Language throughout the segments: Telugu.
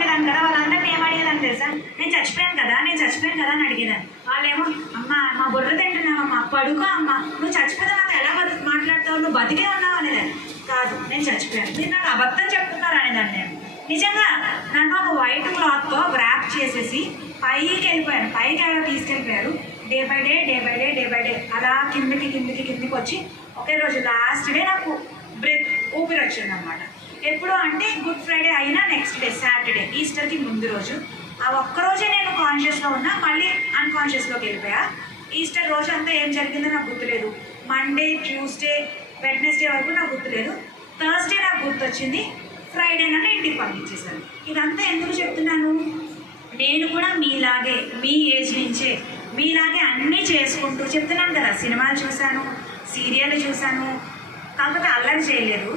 ఉండేదాన్ని కదా, వాళ్ళందరినీ ఏం అడిగేదాన్ని తెలుసా, నేను చచ్చిపోయాను కదా అని అడిగేదాన్ని. వాళ్ళేమో అమ్మ మా బుర్ర తింటున్నావమ్మా, పడుకో అమ్మ, నువ్వు చచ్చిపోతే నాకు ఎలా మాట్లాడతావు, నువ్వు బతికే ఉన్నావు అనేదాన్ని. కాదు నేను చచ్చిపోయాను, మీరు నాకు అబద్ధం చెప్తున్నారు అనేదాన్ని. నేను నిజంగా నన్ను ఒక వైట్ క్లాత్తో ర్యాప్ చేసేసి పైకి ఎవరో తీసుకెళ్ళిపోయారు. డే బై డే అలా కిందికి వచ్చి ఒకే రోజు లాస్ట్ డే నాకు ఊపిరి వచ్చింది అనమాట. ఎప్పుడు అంటే గుడ్ ఫ్రైడే అయినా నెక్స్ట్ డే సాటర్డే, ఈస్టర్కి ముందు రోజు. ఆ ఒక్కరోజే నేను కాన్షియస్లో ఉన్నా, మళ్ళీ అన్కాన్షియస్లోకి వెళ్ళిపోయా. ఈస్టర్ రోజు అంతా ఏం జరిగిందో నాకు గుర్తులేదు. మండే, ట్యూస్డే, వెడ్నెస్డే వరకు నాకు గుర్తులేదు. థర్స్డే నాకు గుర్తొచ్చింది, ఫ్రైడే నన్ను ఇంటికి పంపించేశాను. ఇదంతా ఎందుకు చెప్తున్నాను, నేను కూడా మీలాగే మీ ఏజ్ నుంచే మీలాగే అన్నీ చేసుకుంటూ చెప్తున్నాను కదా. సినిమాలు చూశాను, సీరియల్ చూశాను, కాకపోతే అల్లరి చేయలేదు,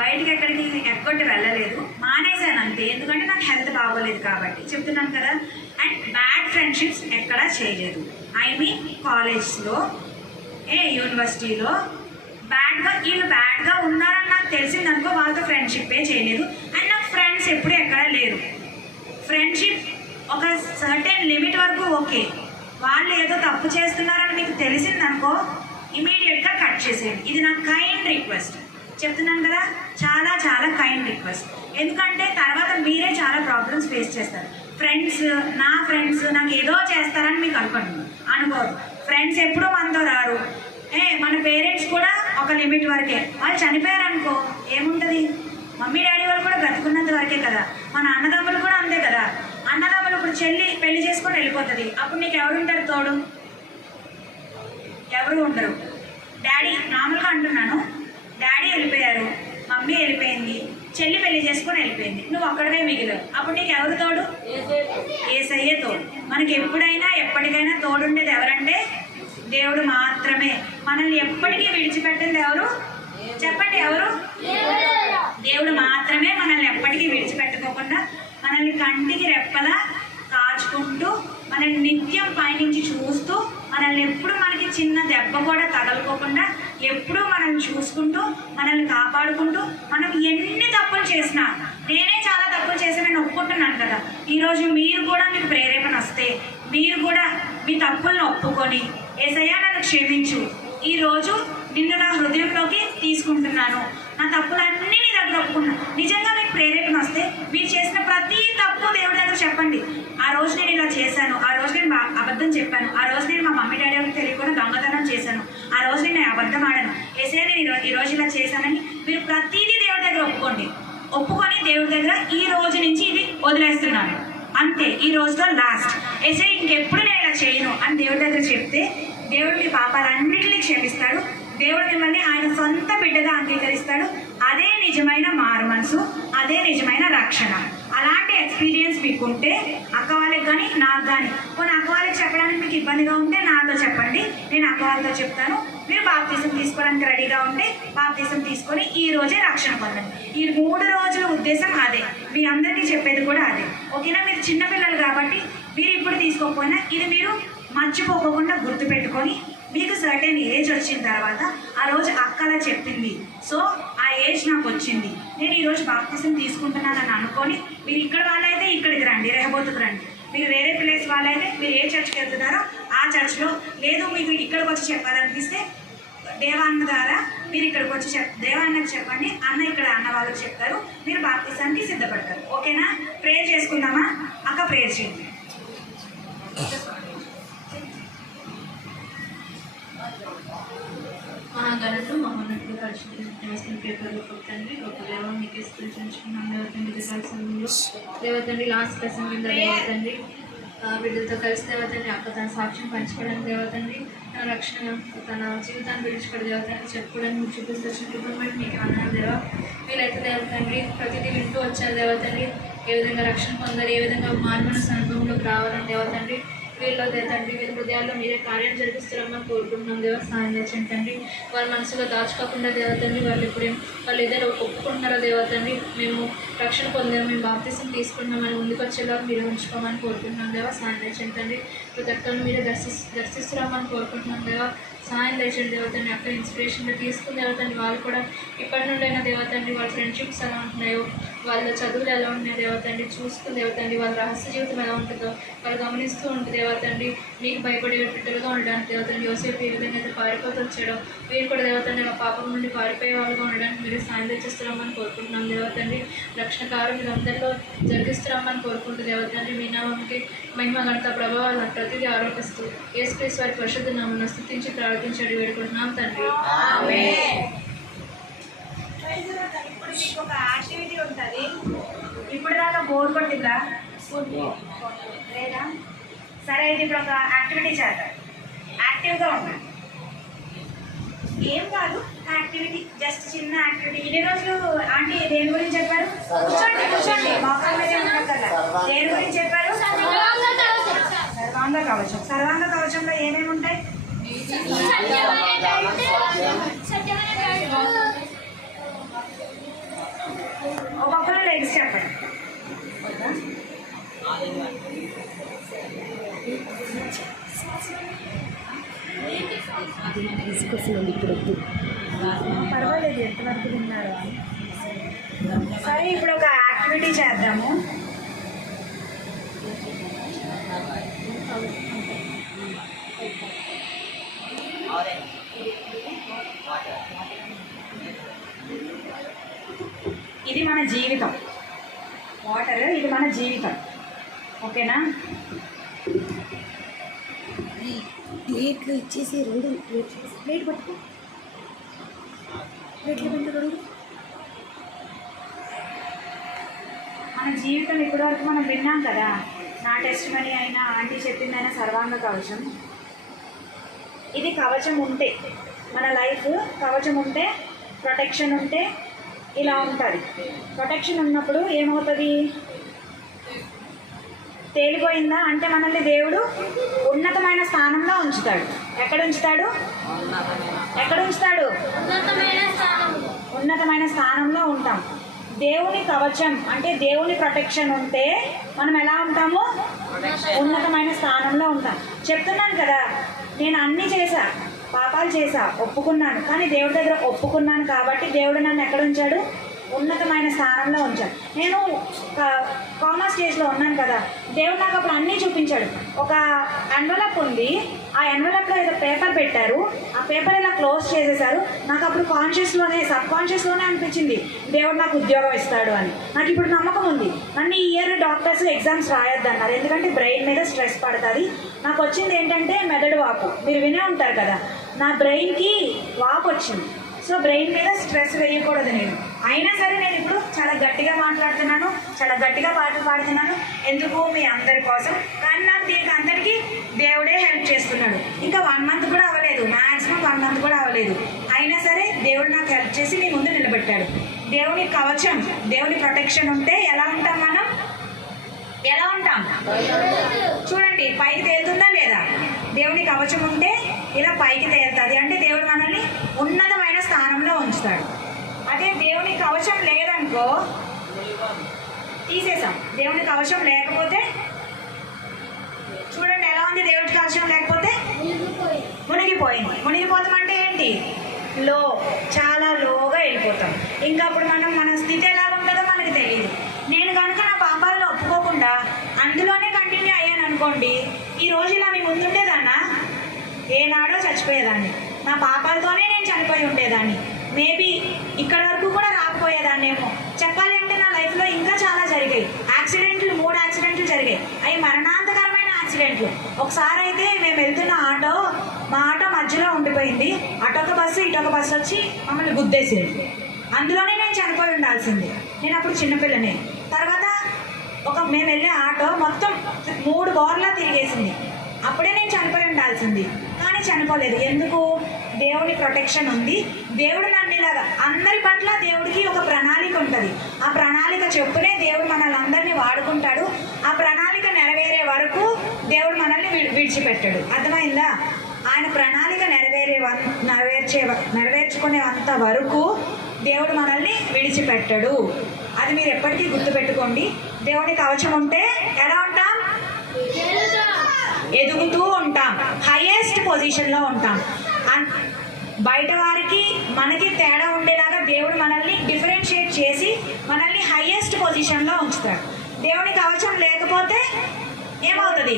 బయటికి ఎక్కడికి ఎగ్గొట్టి వెళ్ళలేదు, మానేశాను అంతే. ఎందుకంటే నాకు హెల్త్ బాగోలేదు కాబట్టి చెప్తున్నాను కదా. అండ్ బ్యాడ్ ఫ్రెండ్షిప్స్ ఎక్కడా చేయలేదు. ఐ మీన్ కాలేజ్లో, యూనివర్సిటీలో వీళ్ళు బ్యాడ్గా ఉన్నారని నాకు తెలిసిందనుకో, వాళ్ళతో ఫ్రెండ్షిప్పే చేయలేదు. అండ్ నాకు ఫ్రెండ్స్ ఎప్పుడు ఎక్కడా లేరు. ఫ్రెండ్షిప్ ఒక సర్టెన్ లిమిట్ వరకు ఓకే, వాళ్ళు ఏదో తప్పు చేస్తున్నారని మీకు తెలిసిందనుకో ఇమీడియట్గా కట్ చేసేయండి. ఇది నా కైండ్ రిక్వెస్ట్, చెప్తున్నాను కదా, చాలా చాలా కైండ్ రిక్వెస్ట్. ఎందుకంటే తర్వాత మీరే చాలా ప్రాబ్లమ్స్ ఫేస్ చేస్తారు. నా ఫ్రెండ్స్ నాకు ఏదో చేస్తారని మీకు అనుకోరు. ఫ్రెండ్స్ ఎప్పుడూ మనతో రారు. మన పేరెంట్స్ కూడా ఒక లిమిట్ వరకే. వాళ్ళు చనిపోయారనుకో ఏముంటుంది, మమ్మీ డాడీ వాళ్ళు కూడా బ్రతుకున్నంత వరకే కదా. మన అన్నదమ్ములు కూడా అంతే కదా. అన్నదమ్ములు ఇప్పుడు చెల్లి పెళ్లి చేసుకొని వెళ్ళిపోతుంది, అప్పుడు నీకు ఎవరుంటారు తోడు? ఎవరు ఉండరు. డాడీ నార్మల్గా అంటున్నాను, డాడీ వెళ్ళిపోయారు, మమ్మీ వెళ్ళిపోయింది, చెల్లి పెళ్లి చేసుకొని వెళ్ళిపోయింది, నువ్వు అక్కడవే మిగిలావు, అప్పుడు నీకు ఎవరు తోడు? యేసయ్యే తోడు. మనకి ఎప్పుడైనా ఎప్పటికైనా తోడుండేది ఎవరంటే దేవుడు మాత్రమే. మనల్ని ఎప్పటికీ విడిచిపెట్టింది ఎవరు చెప్పండి? ఎవరు? దేవుడు మాత్రమే మనల్ని ఎప్పటికీ విడిచిపెట్టుకోకుండా మనల్ని కంటికి రెప్పలా కాచుకుంటూ, మనల్ని నిత్యం పైనుంచి చూస్తూ, మనల్ని ఎప్పుడు మనకి చిన్న దెబ్బ కూడా తగలుకోకుండా ఎప్పుడూ మనల్ని చూసుకుంటూ, మనల్ని కాపాడుకుంటూ, మనం ఎన్ని తప్పులు చేసినా, నేనే చాలా తప్పులు చేశానని ఒప్పుకుంటున్నాను కదా. ఈరోజు మీరు కూడా మీకు ప్రేరేపణ వస్తే మీరు కూడా మీ తప్పులను ఒప్పుకొని, యేసయ్యా నన్ను క్షమించు, ఈరోజు నిన్ను నా హృదయంలోకి తీసుకుంటున్నాను, నా తప్పులన్నీ నీ దగ్గర ఒప్పుకున్నాను. నిజంగా మీకు ప్రేరేపణ వస్తే మీరు చేసిన ప్రతి తప్పు దేవుడి దగ్గర చెప్పండి. ఆ రోజు నేను ఇలా చేశాను, ఆ రోజు నేను అబద్ధం చెప్పాను, ఆ రోజు నేను మా మమ్మీ డాడీ వాళ్ళకి తెలియకుండా దొంగతనం చేశాను, ఆ రోజు నేను అబద్ధం ఆడాను, యేసయ్యా నేను ఈరోజు ఇలా చేశానని మీరు ప్రతిదీ దేవుడి దగ్గర ఒప్పుకొని దేవుడి దగ్గర ఈ రోజు నుంచి ఇది వదిలేస్తున్నాను అంతే, ఈ రోజుతో లాస్ట్, యేసయ్యా ఇంకెప్పుడు నేను ఇలా చేయను అని దేవుడి దగ్గర చెప్తే దేవుడు మీ పాపాలన్నింటినీ క్షమిస్తాడు. దేవుడు మిమ్మల్ని ఆయన సొంత బిడ్డగా అంగీకరిస్తాడు. అదే నిజమైన మారు మనసు, అదే నిజమైన రక్షణ. అలాంటి ఎక్స్పీరియన్స్ మీకు ఉంటే అక్క వాళ్ళకి కానీ నాకు కానీ, కొన్ని అక్క వాళ్ళకి చెప్పడానికి మీకు ఇబ్బందిగా ఉంటే నాతో చెప్పండి, నేను అక్క వాళ్ళతో చెప్తాను. మీరు బాప్తిజం తీసుకోవడానికి రెడీగా ఉంటే బాప్తిజం తీసుకొని ఈ రోజే రక్షణ పొందండి. ఈ 3 రోజుల ఉద్దేశం అదే, మీ అందరికీ చెప్పేది కూడా అదే. ఓకేనా? మీరు చిన్నపిల్లలు కాబట్టి మీరు ఇప్పుడు తీసుకోకపోయినా ఇది మీరు మర్చిపోకుండా గుర్తుపెట్టుకొని, మీకు సర్టెన్ ఏజ్ వచ్చిన తర్వాత ఆ రోజు అక్కలా చెప్పింది, సో ఆ ఏజ్ నాకు వచ్చింది, నేను ఈరోజు బాప్తిజం తీసుకుంటున్నానని అనుకొని మీరు ఇక్కడ వాళ్ళైతే ఇక్కడికి రండి, రెహబోతుకు రండి. మీరు వేరే ప్లేస్ వాళ్ళైతే మీరు ఏ చర్చ్కి వెళ్తున్నారో ఆ చర్చ్లో, లేదు మీకు ఇక్కడికి వచ్చి చెప్పాలనిపిస్తే దేవాన్న ద్వారా మీరు ఇక్కడికి వచ్చి దేవాన్నకి చెప్పండి, అన్న ఇక్కడ అన్న వాళ్ళకి చెప్తారు, మీరు బాప్తిజానికి సిద్ధపడతారు. ఓకేనా? ప్రేయర్ చేసుకుందామా? అక్క ప్రేయర్ చేయండి. మహాగణుడు మహోన్నతుడు పరిశుద్ధ పేపర్లో తండ్రి గొప్ప దేవం నీకు స్థుతించుకున్నాం. దేవతండ్రి సమయంలో దేవతండ్రి లాస్ట్ ప్రసంగం దేవతండ్రి బిడ్డలతో కలిసి దేవతండ్రి అక్క తన సాక్ష్యం పంచుకోవడానికి దేవతండ్రి తన రక్షణ తన జీవితాన్ని విడిచిపడి దేవతండ్రి చెప్పుకోవడానికి మీరు చూపిస్తున్న బట్టి మీకు అన్నారు దేవ. వీళ్ళైతే దేవతండ్రి ప్రతిదీ వింటూ వచ్చారు దేవతండ్రి, ఏ విధంగా రక్షణ పొందాలి, ఏ విధంగా మానవ అనుభవంలోకి రావాలని దేవతండ్రి వీళ్ళు తండ్రి వీళ్ళ హృదయాల్లో మీరే కార్యం జరిపిస్తున్నామని కోరుకుంటున్నాం దేవ. సహాయం చేయండి తండ్రి, వాళ్ళ మనసులో దాచుకోకుండా దేవతండ్రి వాళ్ళు ఏదైనా ఒప్పుకుంటున్నారో దేవతండ్రి, మేము రక్షణ పొందాము, మేము బాప్తిజం తీసుకున్నామని ముందుకు వచ్చేలా మీరు ఉంచుకోమని కోరుకుంటున్నాం దేవ. సహాయం చేయండి తండ్రి, ప్రతి ఒక్కరిని మీరే దర్శిస్తున్నామని కోరుకుంటున్నాం దేవ. సహాయం తెచ్చండి దేవతండి. అక్కడ ఇన్స్పిరేషన్గా తీసుకుని దేవతండి వాళ్ళు కూడా ఇప్పటి నుండైనా దేవతండి వాళ్ళ ఫ్రెండ్షిప్స్ ఎలా ఉంటున్నాయో, వాళ్ళ చదువులు ఎలా ఉన్నాయో దేవతండి చూసుకుని దేవతండి, వాళ్ళ రహస్య జీవితం ఎలా ఉంటుందో వాళ్ళు గమనిస్తూ ఉంటే దేవతండి మీకు భయపడే బిడ్డలుగా ఉండడానికి దేవతండి యోసేపు ఏ విధంగా అయితే పారిపోతూ వచ్చాడో మీరు కూడా దేవతండి ఆ పాపం నుండి పారిపోయే వాళ్ళుగా ఉండడానికి మీరు సాయం తెచ్చిస్తున్నామని కోరుకుంటున్నాం దేవతండి. రక్షణ కార్యం మీరు అందరిలో జరిగిస్తున్నామని కోరుకుంటూ దేవతండి మీ నామంకి మహిమ ఘనత ప్రభావాలను ప్రతిదీ ఆరోపిస్తూ యేసుక్రీస్తు వారి పరిశుద్ధ నామమున స్తుతించి ప్రార్థించండి వేడుకుంటున్నాం తండ్రి. ఇప్పుడు మీకు ఒక యాక్టివిటీ ఉంటుంది. ఇప్పుడు దాకా బోర్ కొట్టిందా లేదా? సరే, ఇది ఇప్పుడు ఒక యాక్టివిటీ చేద్దాం. యాక్టివ్గా ఉండాలి. ఏం కాదు, యాక్టివిటీ జస్ట్ చిన్న యాక్టివిటీ. ఇన్ని రోజులు ఆంటీ దేని గురించి చెప్పారు? కూర్చోండి కూర్చోండి, మోకాల మీద ఉండదు కదా. దేని గురించి చెప్పారు? సర్వాంగ కవచం. సర్వాంగ కవచంలో ఏమేమి ఉంటాయి? ఒక్కొక్కరు లెగ్స్ చెప్పండి. పర్వాలేదు, ఎంతవరకు తిన్నారు. సరే, ఇప్పుడు ఒక యాక్టివిటీ చేద్దాము. ఇది మన జీవితం. వాటర్, ఇది మన జీవితం. ఓకేనా? ప్లేట్లు ఇచ్చేసి రెండు ప్లేట్ పట్టుకో. ప్లేట్లు పెట్టి రెండు. మన జీవితం ఇప్పటివరకు మనం విన్నాం కదా. నా టెస్ట్ మనీ అయినా ఆంటీ చెప్పిందైనా సర్వాంగ కవచం. ఇది కవచం ఉంటే మన లైఫ్, కవచం ఉంటే ప్రొటెక్షన్ ఉంటే ఇలా ఉంటుంది. ప్రొటెక్షన్ ఉన్నప్పుడు ఏమవుతుంది? తేలిపోయిందా అంటే మనల్ని దేవుడు ఉన్నతమైన స్థానంలో ఉంచుతాడు. ఎక్కడ ఉంచుతాడు? ఎక్కడ ఉంచుతాడు? ఉన్నతమైన స్థానంలో ఉంటాం. దేవుని కవచం అంటే దేవుని ప్రొటెక్షన్ ఉంటే మనం ఎలా ఉంటాము? ఉన్నతమైన స్థానంలో ఉంటాం. చెప్తున్నాను కదా, నేను అన్నీ చేశా, పాపాలు చేశా, ఒప్పుకున్నాను. కానీ దేవుడి దగ్గర ఒప్పుకున్నాను కాబట్టి దేవుడు నన్ను ఎక్కడ ఉంచాడు? ఉన్నతమైన స్థానంలో ఉంచాడు. నేను కామా స్టేజ్లో ఉన్నాను కదా, దేవుడు నాకు అప్పుడు అన్నీ చూపించాడు. ఒక ఎన్వలప్ ఉంది, ఆ ఎన్వలప్లో ఏదో పేపర్ పెట్టారు, ఆ పేపర్ ఇలా క్లోజ్ చేసేసారు. నాకు అప్పుడు సబ్ కాన్షియస్లోనే అనిపించింది దేవుడు నాకు ఉద్యోగం ఇస్తాడు అని. నాకు ఇప్పుడు నమ్మకం ఉంది. నన్ను ఈ ఇయర్ డాక్టర్స్ ఎగ్జామ్స్ రాయొద్దన్నారు, ఎందుకంటే బ్రెయిన్ మీద స్ట్రెస్ పడుతుంది. నాకు వచ్చింది ఏంటంటే మెదడు వాపు. మీరు వినే ఉంటారు కదా, నా బ్రెయిన్కి వాపు వచ్చింది. సో బ్రెయిన్ మీద స్ట్రెస్ వేయకూడదు నేను. అయినా సరే నేను ఇప్పుడు చాలా గట్టిగా మాట్లాడుతున్నాను, చాలా గట్టిగా పాటలు పాడుతున్నాను. ఎందుకు? మీ అందరి కోసం. కానీ నాకు దీనికి అందరికీ దేవుడే హెల్ప్ చేస్తున్నాడు. ఇంకా 1 month కూడా అవ్వలేదు, మ్యాక్సిమం 1 month కూడా అవ్వలేదు. అయినా సరే దేవుడు నాకు హెల్ప్ చేసి మీ ముందు నిలబెట్టాడు. దేవుని కవచం, దేవుని ప్రొటెక్షన్ ఉంటే ఎలా ఉంటాం మనం? ఎలా ఉంటాం? చూడండి, పైకి తేలుతుందా లేదా? దేవుని కవచం ఉంటే ఇలా పైకి తేలుతుంది. అంటే దేవుడు మనల్ని ఉన్నతమైన స్థానంలో ఉంచుతాడు. అదే దేవుని కవచం లేదనుకో తీసేసాం. దేవుని కవచం లేకపోతే చూడండి ఎలా ఉంది. దేవుడి కవచం లేకపోతే మునిగిపోయింది. మునిగిపోతాం అంటే ఏంటి? చాలా లోగా వెళ్ళిపోతాం. ఇంకా అప్పుడు మన స్థితి ఎలా ఉంటుందో మనకి తెలియదు. నేను కనుక నా పాపాలను ఒప్పుకోకుండా అందులోనే కంటిన్యూ అయ్యాను అనుకోండి, ఈరోజు ఇలా మీ ముందుండేదాన్నా? ఏనాడో చచ్చిపోయేదాన్ని. నా పాపాలతోనే నేను చనిపోయి ఉండేదాన్ని. మేబీ ఇక్కడ వరకు కూడా రాకపోయేదాన్నేమో. చెప్పాలి అంటే నా లైఫ్లో ఇంకా చాలా జరిగాయి. 3 యాక్సిడెంట్లు జరిగాయి. అవి మరణాంతకరమైన యాక్సిడెంట్లు. ఒకసారి అయితే మేము వెళ్తున్న మా ఆటో మధ్యలో ఉండిపోయింది. అటొక బస్సు ఇటొక బస్సు వచ్చి మమ్మల్ని గుద్దేసింది. అందులోనే నేను చనిపోయి ఉండాల్సింది. నేను అప్పుడు చిన్నపిల్లనే. తర్వాత మేము వెళ్ళే ఆటో మొత్తం 3 బోర్లా తిరిగేసింది. అప్పుడే నేను చనిపోయి ఉండాల్సింది. కానీ చనిపోలేదు. ఎందుకు? దేవుని ప్రొటెక్షన్ ఉంది. దేవుడు నన్ను ఇలాగా అందరి పట్ల దేవుడికి ఒక ప్రణాళిక ఉంటుంది. ఆ ప్రణాళిక చెప్పునే దేవుడు మనల్ని అందరినీ వాడుకుంటాడు. ఆ ప్రణాళిక నెరవేరే వరకు దేవుడు మనల్ని విడిచిపెట్టాడు. అర్థమైందా? ఆయన ప్రణాళిక నెరవేర్చుకునేంత వరకు దేవుడు మనల్ని విడిచిపెట్టడు. అది మీరు ఎప్పటికీ గుర్తుపెట్టుకోండి. దేవుడి కవచం ఉంటే ఎలా ఉంటాం? ఎదుగుతూ ఉంటాం, హైయెస్ట్ పొజిషన్లో ఉంటాం. బయట వారికి మనకి తేడా ఉండేలాగా దేవుడు మనల్ని డిఫరెన్షియేట్ చేసి మనల్ని హైయెస్ట్ పొజిషన్లో ఉంచుతాడు. దేవుని కవచం లేకపోతే ఏమవుతుంది?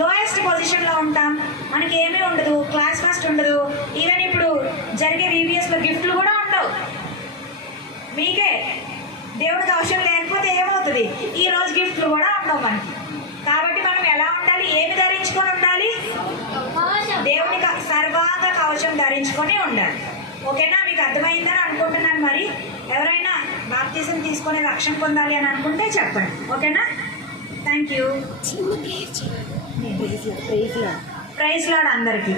లోయెస్ట్ పొజిషన్లో ఉంటాం, మనకి ఏమీ ఉండదు, క్లాస్ ఫస్ట్ ఉండదు, ఈవెన్ ఇప్పుడు జరిగే VBSలో గిఫ్ట్లు కూడా ఉండవు మీకే. దేవుడికి అవసరం లేకపోతే ఏమవుతుంది? ఈరోజు గిఫ్ట్లు కూడా ఉండవు మనకి. కాబట్టి మనం ఎలా ఉండాలి? ఏమి ధరించుకొని ఉండాలి? దేవుని సర్వాంగ కవచం ధరించుకొని ఉండాలి. ఓకేనా? మీకు అర్థమైందని అనుకుంటున్నాను. మరి ఎవరైనా బాప్తిజం తీసుకొని రక్షణ పొందాలి అని అనుకుంటే చెప్పండి. ఓకేనా? Thank you. చిన్న ప్రేయర్ చేయాలి. ప్రైజ్ లార్డ్ ప్రైజ్ లార్డ్ అందరికీ.